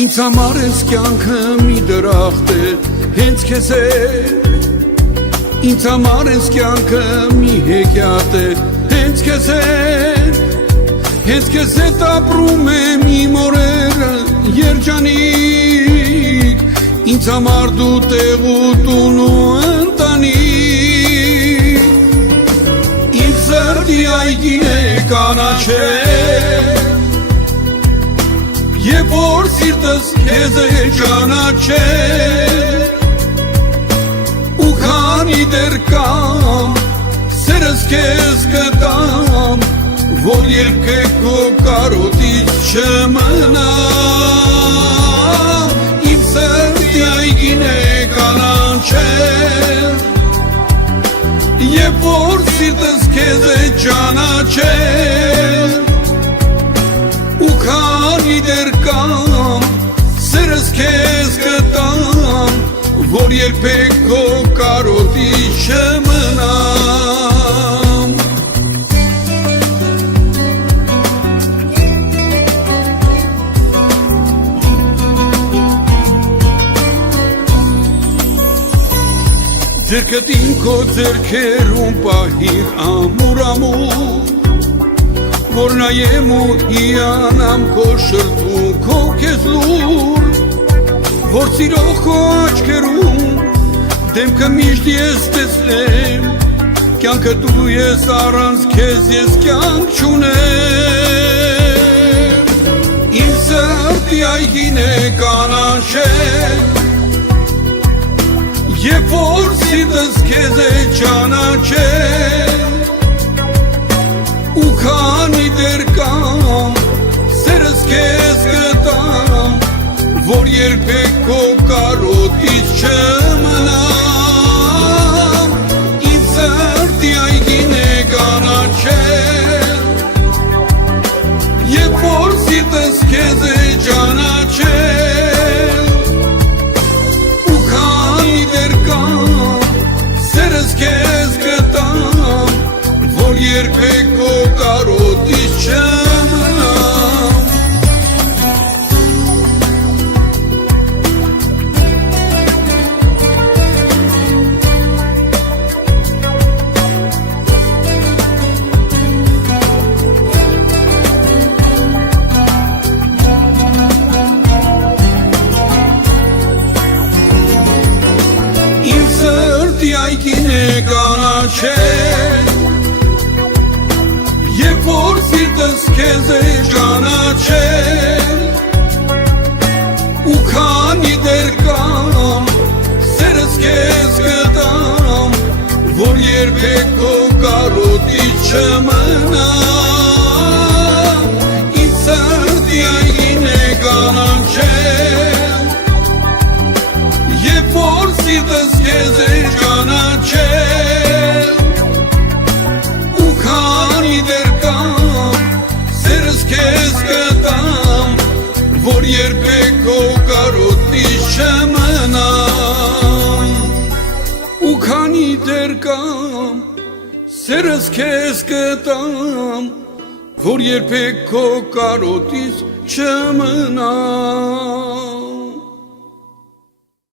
Ինձ համար ես կյանքը մի դրախտ է, հենց քեզ է։ Ինձ համար ես կյանքը մի հեքիաթ է, հենց քեզ է։ Հենց քեզ հետ ապրում եմ իմ օրերը երջանիկ, ինձ համար դու տեղ ու տուն ու ընտանիք։ Իմ սրտի այգին է կանաչել, Եվ որ սիրտս քեզ է ճանաչել, ու քանի դեռ կամ սերս քեզ կտամ, որ երբեք քո կարոտից չմնամ։ Իմ սրտի այգին է կանաչել, Եվ որ սիրտս քեզ է ճանաչել, ու քանի դեռ կամ սերս քեզ կտամ, որ երբեք քո կարոտից չմնամ։ Ձերքդ իմ քո ձերքերում պահիր ամուր, որ նայեմ ու հիանամ քո շրթունքո քեզ լուր, որ սիրող քո աչքերում դեմքը միշտ ես տեսնեմ, կյանքը դու ես, առանց քեզ ես կյանք չունեմ։ Իմ սրտի այգին է կանաչել, Եվ որ սիրտս քեզ է ճանաչել, ու քանի դեռ կամ սերս քեզ կտամ, որ երբեք քո կարոտից չմնամ։ Իմ սրտի այգին է կանաչել, Եվ որ սիրտս քեզ է ճանաչել, ու քանի դեռ կամ սերս քեզ կտամ, որ երբեք քո կարոտից չմնամ։ Իմ սրտի այգին է կանաչել, Եվ որ սիրտս քեզ է ճանաչել, ու քանի դեռ կամ սերս քեզ կտամ, որ երբեք քո կարոտից չմնամ։ Իմ սրտի այգին է կանաչել, Եվ որ սիրտս քեզ է ճանաչել, ու քանի դեռ քեզ կտամ, որ երբեք քո կարոտից չմնամ։ Ու քանի դեռ կամ սերս քեզ կտամ, որ երբեք քո կարոտից չմնամ։